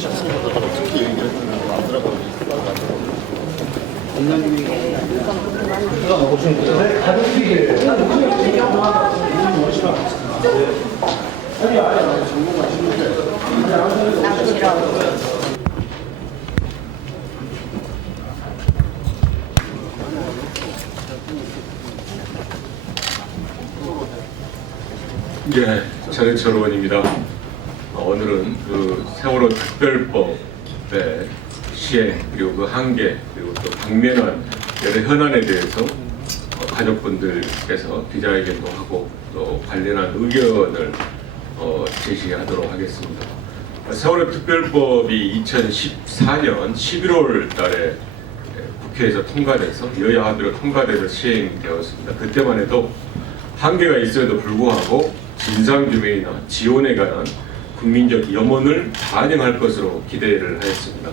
샷성보다가 특히 얘기를 했던 거 많더라고요. 원장님이 나도 싫어. 예, 전해철 의원입니다. 오늘은 그 세월호 특별법의 시행 그리고 그 한계 그리고 또 당면한 여러 현안에 대해서 가족분들께서 기자회견도 하고 또 관련한 의견을 제시하도록 하겠습니다. 세월호 특별법이 2014년 11월 달에 국회에서 통과돼서 여야 합의로 통과돼서 시행되었습니다. 그때만 해도 한계가 있음에도 불구하고 진상규명이나 지원에 관한 국민적 염원을 반영할 것으로 기대를 하였습니다.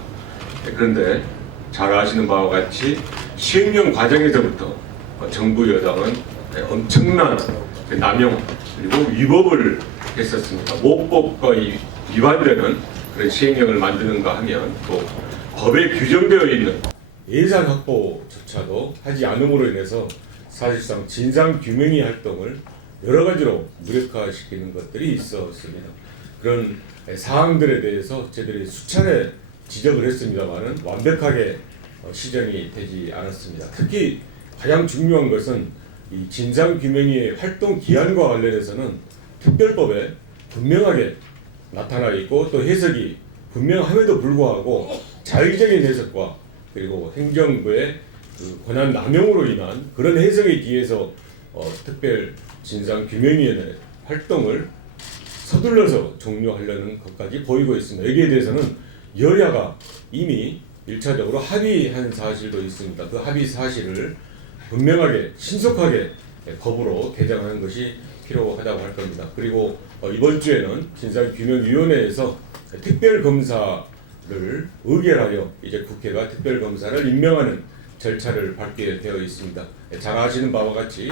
그런데 잘 아시는 바와 같이 시행령 과정에서부터 정부 여당은 엄청난 남용 그리고 위법을 했었습니다. 모법과 위반되는 그런 시행령을 만드는가 하면 또 법에 규정되어 있는 예산 확보조차도 하지 않음으로 인해서 사실상 진상규명의 활동을 여러 가지로 무력화시키는 것들이 있었습니다. 그런 사항들에 대해서 저희들이 수차례 지적을 했습니다만은 완벽하게 시정이 되지 않았습니다. 특히 가장 중요한 것은 이 진상규명의 활동 기한과 관련해서는 특별법에 분명하게 나타나 있고 또 해석이 분명함에도 불구하고 자의적인 해석과 그리고 행정부의 그 권한 남용으로 인한 그런 해석에 의해서 특별 진상규명위원회 활동을 서둘러서 종료하려는 것까지 보이고 있습니다. 여기에 대해서는 여야가 이미 1차적으로 합의한 사실도 있습니다. 그 합의 사실을 분명하게 신속하게 법으로 개정하는 것이 필요하다고 할 겁니다. 그리고 이번 주에는 진상규명위원회에서 특별검사를 의결하여 이제 국회가 특별검사를 임명하는 절차를 밟게 되어 있습니다. 잘 아시는 바와 같이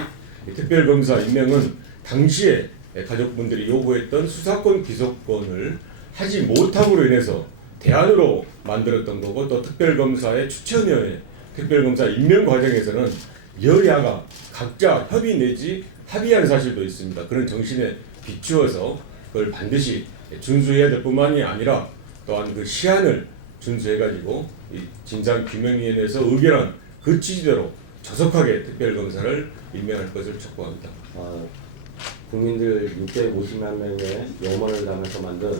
특별검사 임명은 당시에 가족분들이 요구했던 수사권 기소권을 하지 못함으로 인해서 대안으로 만들었던 거고 또 특별검사의 추천위원회 특별검사 임명 과정에서는 여야가 각자 협의 내지 합의한 사실도 있습니다. 그런 정신에 비추어서 그걸 반드시 준수해야 될 뿐만이 아니라 또한 그 시한을 준수해가지고 이 진상규명위원회에서 의결한 그 취지대로 조속하게 특별검사를 임명할 것을 촉구합니다. 국민들 650만 명의 염원을 담아서 만든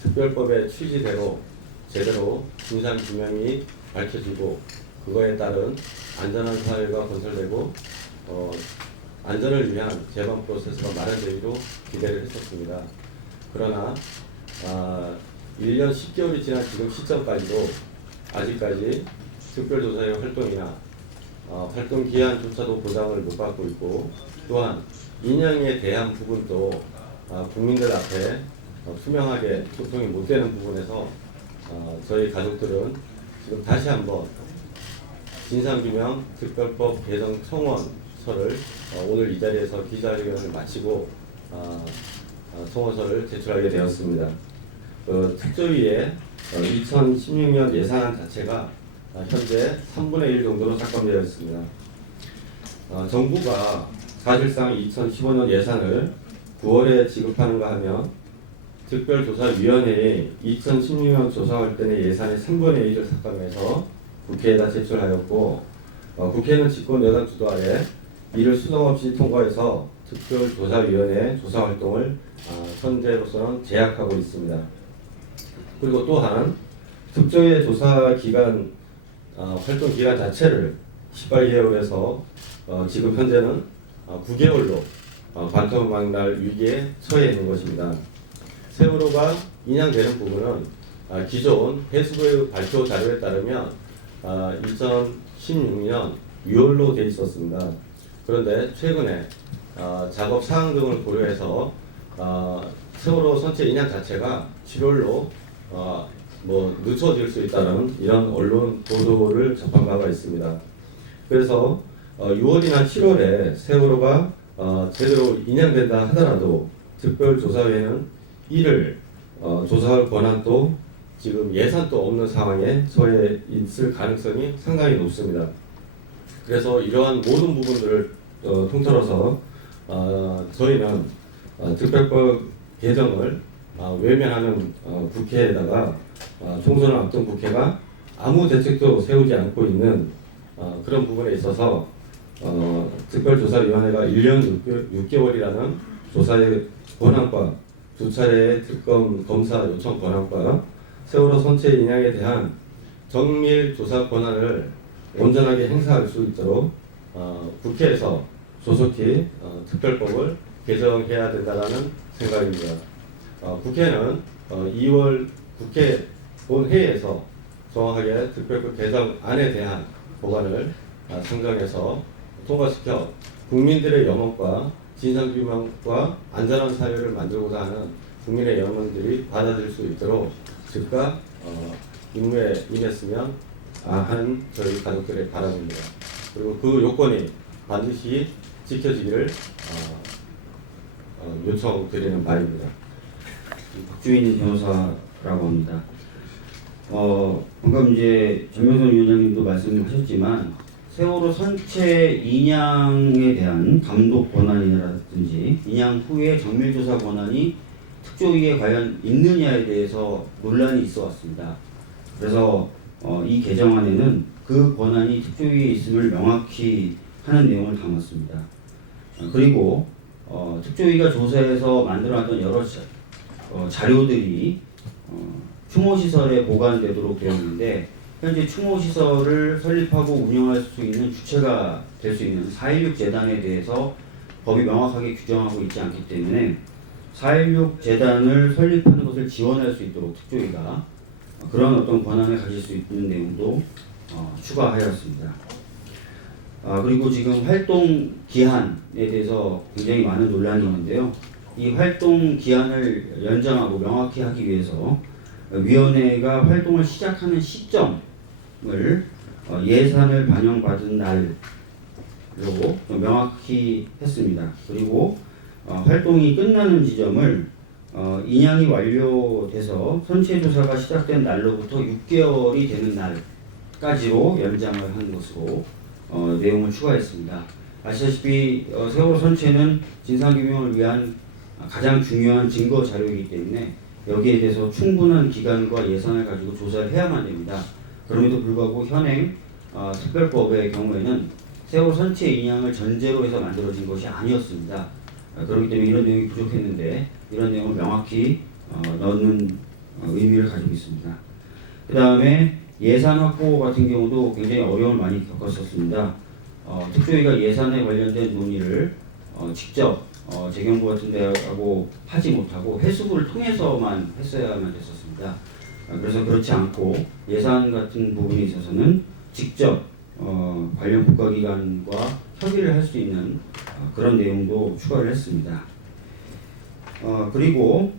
특별법의 취지대로 제대로 진상규명이 밝혀지고 그거에 따른 안전한 사회가 건설되고 안전을 위한 재반 프로세스가 마련되기로 기대를 했었습니다. 그러나 1년 10개월이 지난 지금 시점까지도 아직까지 특별조사의 활동이나 활동 기한조차도 보장을 못 받고 있고 또한 인양에 대한 부분도 국민들 앞에 투명하게 소통이 못 되는 부분에서 저희 가족들은 지금 다시 한번 진상규명 특별법 개정 청원서를 오늘 이 자리에서 기자회견을 마치고 청원서를 제출하게 되었습니다. 특조위의 2016년 예산안 자체가 현재 3분의 1 정도로 삭감되어 있습니다. 정부가 사실상 2015년 예산을 9월에 지급하는가 하면 특별조사위원회의 2016년 조사할 때의 예산의 3분의 1을 삭감해서 국회에다 제출하였고 국회는 집권 여당 주도하에 이를 수정 없이 통과해서 특별조사위원회 조사활동을 현재로서는 제약하고 있습니다. 그리고 또한 특조위의 조사 기간 활동 기간 자체를 18개월에서 지금 현재는 9개월로 반토막날 위기에 처해 있는 것입니다. 세월호가 인양되는 부분은 기존 해수부의 발표 자료에 따르면 2016년 6월로 되어 있었습니다. 그런데 최근에 작업 사항 등을 고려해서 세월호 선체 인양 자체가 7월로 늦춰질 수 있다는 이런 언론 보도를 접한 바가 있습니다. 그래서 6월이나 7월에 세월호가 제대로 인양된다 하더라도 특별조사위에는 이를 조사할 권한도 지금 예산도 없는 상황에 처해 있을 가능성이 상당히 높습니다. 그래서 이러한 모든 부분들을 통틀어서 저희는 특별법 개정을 외면하는 국회에다가 총선을 앞둔 국회가 아무 대책도 세우지 않고 있는 그런 부분에 있어서 특별조사위원회가 1년 6개월이라는 조사의 권한과 2차례의 특검 검사 요청 권한과 세월호 선체 인양에 대한 정밀 조사 권한을 온전하게 행사할 수 있도록 국회에서 조속히 특별법을 개정해야 된다는 생각입니다. 국회는 2월 국회 본회의에서 정확하게 특별법 개정안에 대한 법안을 상정해서 통과시켜 국민들의 염원과 진상규명과 안전한 사회를 만들고자 하는 국민의 염원들이 받아들일 수 있도록 즉각 임무에 임했으면 하는 저희 가족들의 바람입니다. 그리고 그 요건이 반드시 지켜지기를 요청드리는 바입니다. 박주인 변호사라고 합니다. 방금 이제 전명선 위원장님도 말씀하셨지만 세월호 선체 인양에 대한 감독 권한이라든지 인양 후에 정밀조사 권한이 특조위에 과연 있느냐에 대해서 논란이 있어 왔습니다. 그래서 이 개정안에는 그 권한이 특조위에 있음을 명확히 하는 내용을 담았습니다. 그리고 특조위가 조사해서 만들어놨던 여러 자료들이 추모시설에 보관되도록 되어 있는데 현재 추모시설을 설립하고 운영할 수 있는 주체가 될 수 있는 4.16 재단에 대해서 법이 명확하게 규정하고 있지 않기 때문에 4.16 재단을 설립하는 것을 지원할 수 있도록 특조위가 그런 어떤 권한을 가질 수 있는 내용도 추가하였습니다. 그리고 지금 활동 기한에 대해서 굉장히 많은 논란이 있는데요. 이 활동 기한을 연장하고 명확히 하기 위해서 위원회가 활동을 시작하는 시점을 예산을 반영받은 날로 좀 명확히 했습니다. 그리고 활동이 끝나는 지점을 인양이 완료돼서 선체 조사가 시작된 날로부터 6개월이 되는 날까지로 연장을 한 것으로 내용을 추가했습니다. 아시다시피 세월호 선체는 진상규명을 위한 가장 중요한 증거 자료이기 때문에 여기에 대해서 충분한 기간과 예산을 가지고 조사를 해야만 됩니다. 그럼에도 불구하고 현행 특별법의 경우에는 세월호 선체 인양을 전제로 해서 만들어진 것이 아니었습니다. 그렇기 때문에 이런 내용이 부족했는데 이런 내용을 명확히 넣는 의미를 가지고 있습니다. 그 다음에 예산 확보 같은 경우도 굉장히 어려움을 많이 겪었었습니다. 특조위가 예산에 관련된 논의를 직접 재경부 같은 데하고 하지 못하고 회수부를 통해서만 했어야만 됐었습니다. 그래서 그렇지 않고 예산 같은 부분에 있어서는 직접 관련 국가기관과 협의를 할 수 있는 그런 내용도 추가를 했습니다. 그리고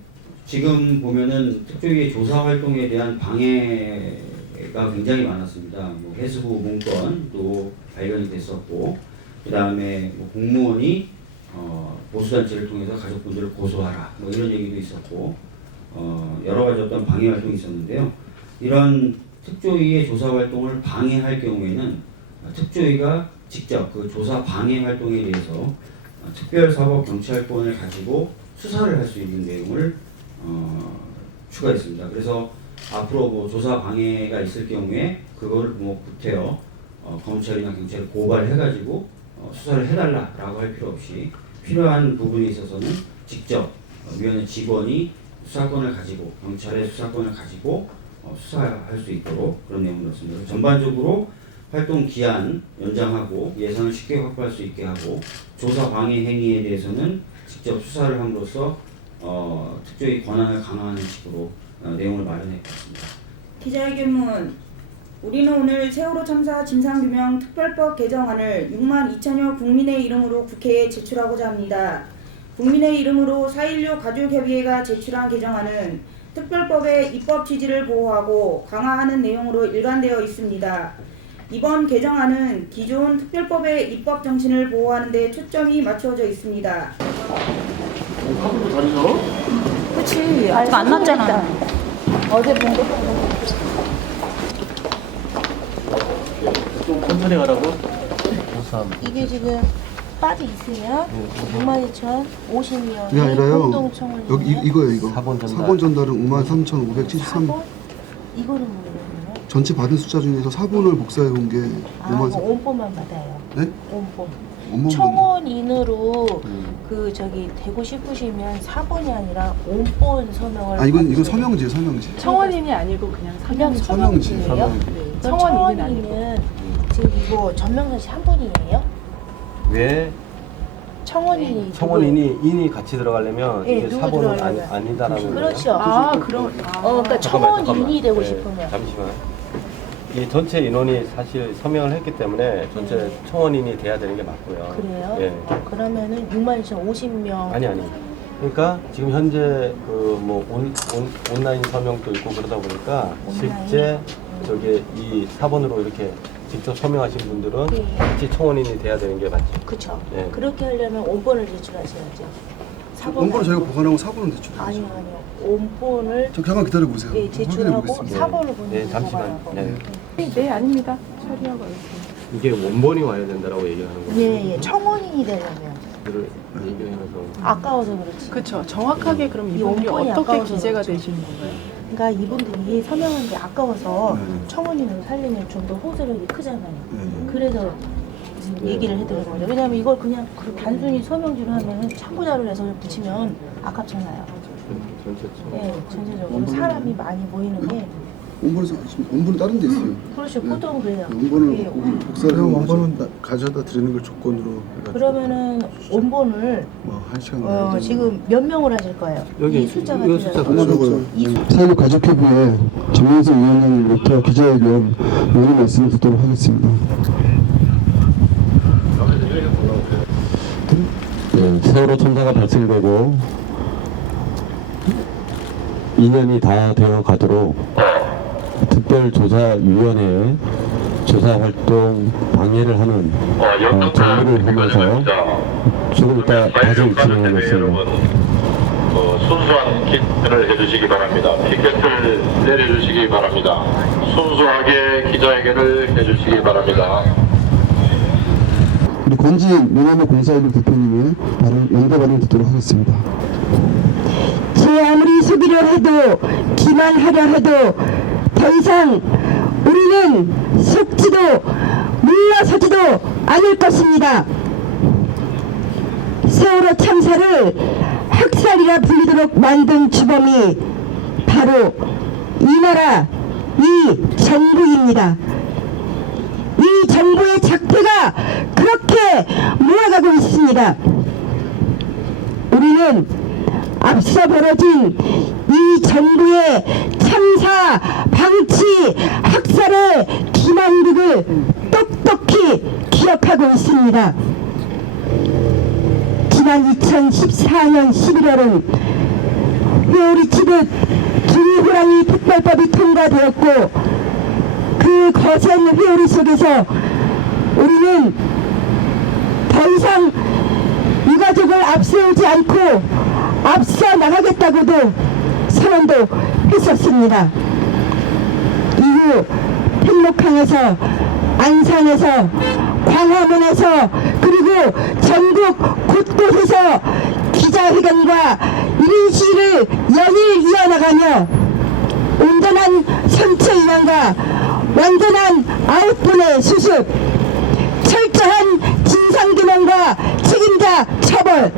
지금 보면은 특조위의 조사 활동에 대한 방해가 굉장히 많았습니다. 뭐 해수부 문건도 발견이 됐었고, 그 다음에 뭐 공무원이 보수단체를 통해서 가족분들을 고소하라 뭐 이런 얘기도 있었고 여러 가지 어떤 방해 활동이 있었는데요. 이런 특조위의 조사 활동을 방해할 경우에는 특조위가 직접 그 조사 방해 활동에 대해서 특별사법경찰권을 가지고 수사를 할 수 있는 내용을 추가했습니다. 그래서 앞으로 뭐 조사 방해가 있을 경우에 그거를 뭐 구태여 검찰이나 경찰에 고발해가지고 수사를 해달라라고 할 필요 없이 필요한 부분에 있어서는 직접 위원회 직원이 수사권을 가지고 경찰의 수사권을 가지고 수사할 수 있도록 그런 내용을 넣었습니다. 전반적으로 활동 기한 연장하고 예산을 쉽게 확보할 수 있게 하고 조사 방해 행위에 대해서는 직접 수사를 함으로써 특조위 권한을 강화하는 식으로 내용을 마련했습니다. 기자회견문 우리는 오늘 세월호 참사 진상규명 특별법 개정안을 6만 2천여 국민의 이름으로 국회에 제출하고자 합니다. 국민의 이름으로 4.16 가족협의회가 제출한 개정안은 특별법의 입법 취지를 보호하고 강화하는 내용으로 일관되어 있습니다. 이번 개정안은 기존 특별법의 입법 정신을 보호하는 데 초점이 맞춰져 있습니다. 카드도 다르죠? 그치, 아직 안 났잖아. 어제 본 거. 천천히 가라고? 53. 이게 지금 빠져 있으면 62,050명. 그게 아니라요. 공동청원. 여기 이거예요 이거. 4번 전달. 4번 전달은 53,573. 4번? 이거는 뭐예요? 전체 받은 숫자 중에서 4번을 복사해 온 게 아, 5만 뭐 온보만 받아요. 네? 온보. 엄마 청원인으로 그 저기 되고 싶으시면 4번이 아니라 온본 서명을. 아 이건 받으세요. 서명지예요 서명지. 청원인이 아니고 그냥 서명지. 서명지예요? 네. 그럼 청원인은 아니고. 청원인은 지금 이거 전명사시 한 분이에요? 왜 청원인이 청원인이 인이 같이 들어가려면 예, 이게 누구 사본은 들어가려면? 아니다라는 거예요. 그렇죠. 아, 그럼 그러니까 청원인이 되고 네, 싶으면. 잠시만. 이 전체 인원이 사실 서명을 했기 때문에 전체 청원인이 돼야 되는 게 맞고요. 그래요? 예. 그러면은 62,050명. 아니. 그러니까 지금 현재 그 뭐 온라인 서명도 있고 그러다 보니까 온라인? 실제 저기 이 4번으로 이렇게 직접 서명하신 분들은 네. 같이 청원인이 돼야 되는 게 맞죠. 그렇죠. 네. 그렇게 하려면 온본을 제출하셔야죠. 4번 원본을 저희가 보관하고 4번은 대출해요. 아니요. 온본을 저 잠깐 기다려 보세요. 예, 확인해 제출하고 보겠습니다. 4번을 보내는 네, 잠시만. 네. 네, 아닙니다. 처리하고 있습니다. 이게 원본이 와야 된다라고 얘기하는 거예요. 예, 예. 청원인이 되려면 를 얘기하면서 아까워서 그렇지. 그렇죠. 정확하게 그럼 이 이분이 원본이 어떻게 아까워서 기재가 그렇죠. 되시는 건가요? 그러니까 이분들이 서명한 게 아까워서 네. 청원인으로 살리면 좀 더 호소력이 크잖아요. 네. 그래서 얘기를 해드린 거죠. 왜냐하면 이걸 그냥 그 단순히 서명지로 하면 참고자료를 해서 붙이면 아깝잖아요. 전체 예, 전체적으로 사람이 많이 모이는 게 원본은 다른 데 있어요. 그렇죠. 보통 그래요. 원본을 예, 거기 복사를 원본은 가져다 드리는 걸 조건으로 그러면은 원본을 한 시간 지금 몇 명을 하실 거예요? 여기 이 숫자가 이 들어요. 숫자 사회부 가족회부에 전민석 위원장님부터 기자회견 논의 말씀을 듣도록 하겠습니다. 네, 세월호 참사가 발생되고 2년이 다 되어 가도록 특별조사위원회에 조사활동 방해를 하는 정부를 하면서 조금 이따 과정 진행하겠습니다. 순수한 기자회견을 해주시기 바랍니다. 피켓을 내려주시기 바랍니다. 순수하게 기자회견을 해주시기 바랍니다. 우리 권지인 민원의 공사일부 대표님의 연대 발언 듣도록 하겠습니다. 제 아무리 속이려 해도 기만하려 해도 더 이상 우리는 속지도 물러서지도 않을 것입니다. 세월호 참사를 학살이라 불리도록 만든 주범이 바로 이 나라 이 정부입니다. 이 정부의 작태가 그렇게 몰아가고 있습니다. 우리는 앞서 벌어진 이 정부의 참사, 방치, 학살의 기만극을 똑똑히 기억하고 있습니다. 지난 2014년 11월은 회오리 치듯 중호랑이 특별법이 통과되었고 그 거센 회오리 속에서 우리는 더 이상 유가족을 앞세우지 않고 앞서 나가겠다고도 선언도 했었습니다. 이후 평목항에서 안산에서 광화문에서 그리고 전국 곳곳에서 기자회견과 1인 시위를 연일 이어나가며 온전한 선체 인원과 완전한 아웃분의 수습, 철저한 진상규명과 책임자 처벌,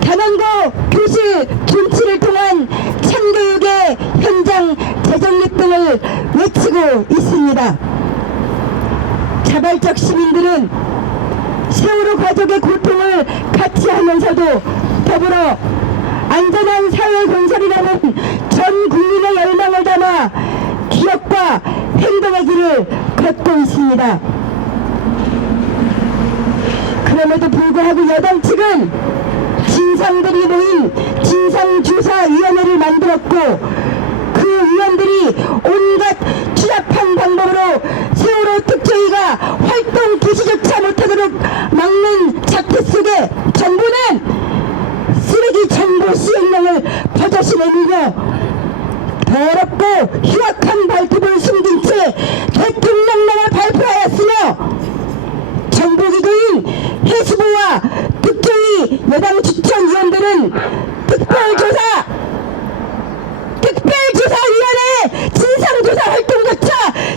단원고 교실 존치를 통한 참교육의 현장 재정립 등을 외치고 있습니다. 자발적 시민들은 세월호 가족의 고통을 같이 하면서도 더불어 안전한 사회 건설이라는 전 국민의 열망을 담아 기억과 행동의 길을 걷고 있습니다. 그럼에도 불구하고 여당 측은 진상들이 모인 진상조사위원회를 만들었고 그 위원들이 온갖 추잡한 방법으로 세월호 특조위가 활동 개시조차 못하도록 막는 작태 속에 정부는 쓰레기 정보 시행령을 버젓이 내밀며 흉악한 발톱을 숨긴 채 대통령령을 발표하였으며 정보기구인 해수부와 특조위 여당 추천위원들은 특별조사위원회 진상조사 활동조차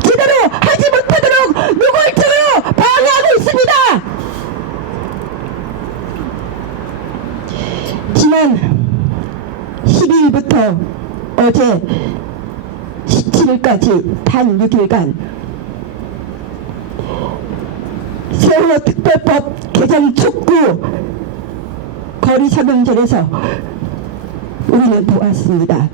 제대로 하지 못하도록 노골적으로 방해하고 있습니다. 지난 12일부터 어제 17일까지 단 6일간 세월호 특별법 개정 촉구 거리 서명절에서 우리는 보았습니다.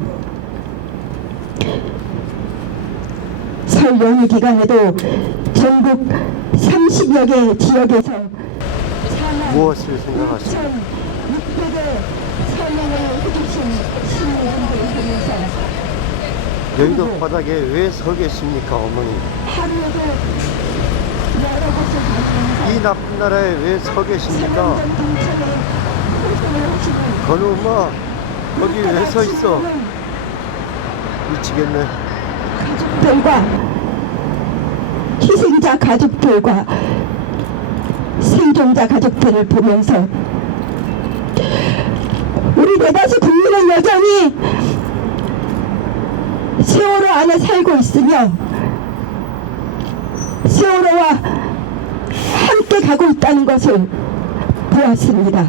설 연휴 기간에도 전국 30여 개 지역에서 무엇을 생각하십니까? 600여 서명을 해주신 시민분들을 보면서 여의도 바닥에 왜 서 계십니까, 어머니? 하루에도 여러 곳을 다니면서 이 나쁜 나라에 왜 서 계십니까? 서명전 동참에 활동을 하시는 건우 엄마, 거기 왜 서 있어? 미치겠네. 가족들과 희생자 가족들과 생존자 가족들을 보면서 우리 대다수 국민은 여전히 세월호 안에 살고 있으며 세월호와 함께 가고 있다는 것을 보았습니다.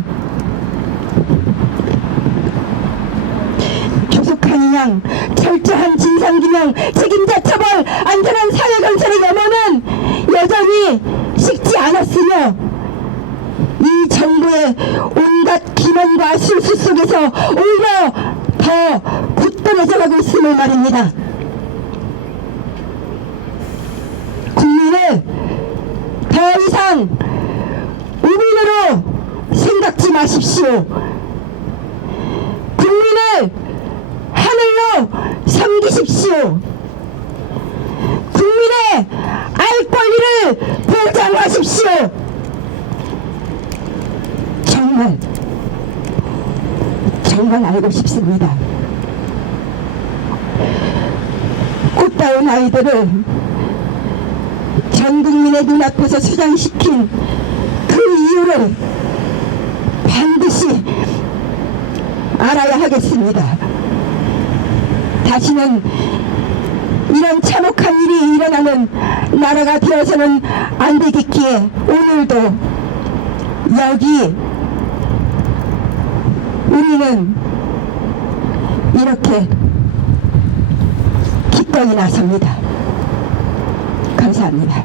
조속한 인양, 철저한 진상규명, 책임자 처벌, 안전한 사회 건설의 염원은 여전히 식지 않았으며 이 정부의 온갖 기만과 실수 속에서 오히려 더 굳건해져 가고 있음을 말입니다. 국민을 더 이상 우민으로 생각지 마십시오. 국민을 하늘로 섬기십시오. 국민의 알 권리를 보장하십시오. 정말 알고 싶습니다. 꽃다운 아이들을 전 국민의 눈앞에서 수장시킨 그 이유를 반드시 알아야 하겠습니다. 다시는 이런 참혹한 일이 일어나는 나라가 되어서는 안 되겠기에 오늘도 여기 우리는 이렇게 기꺼이 나섭니다. 감사합니다.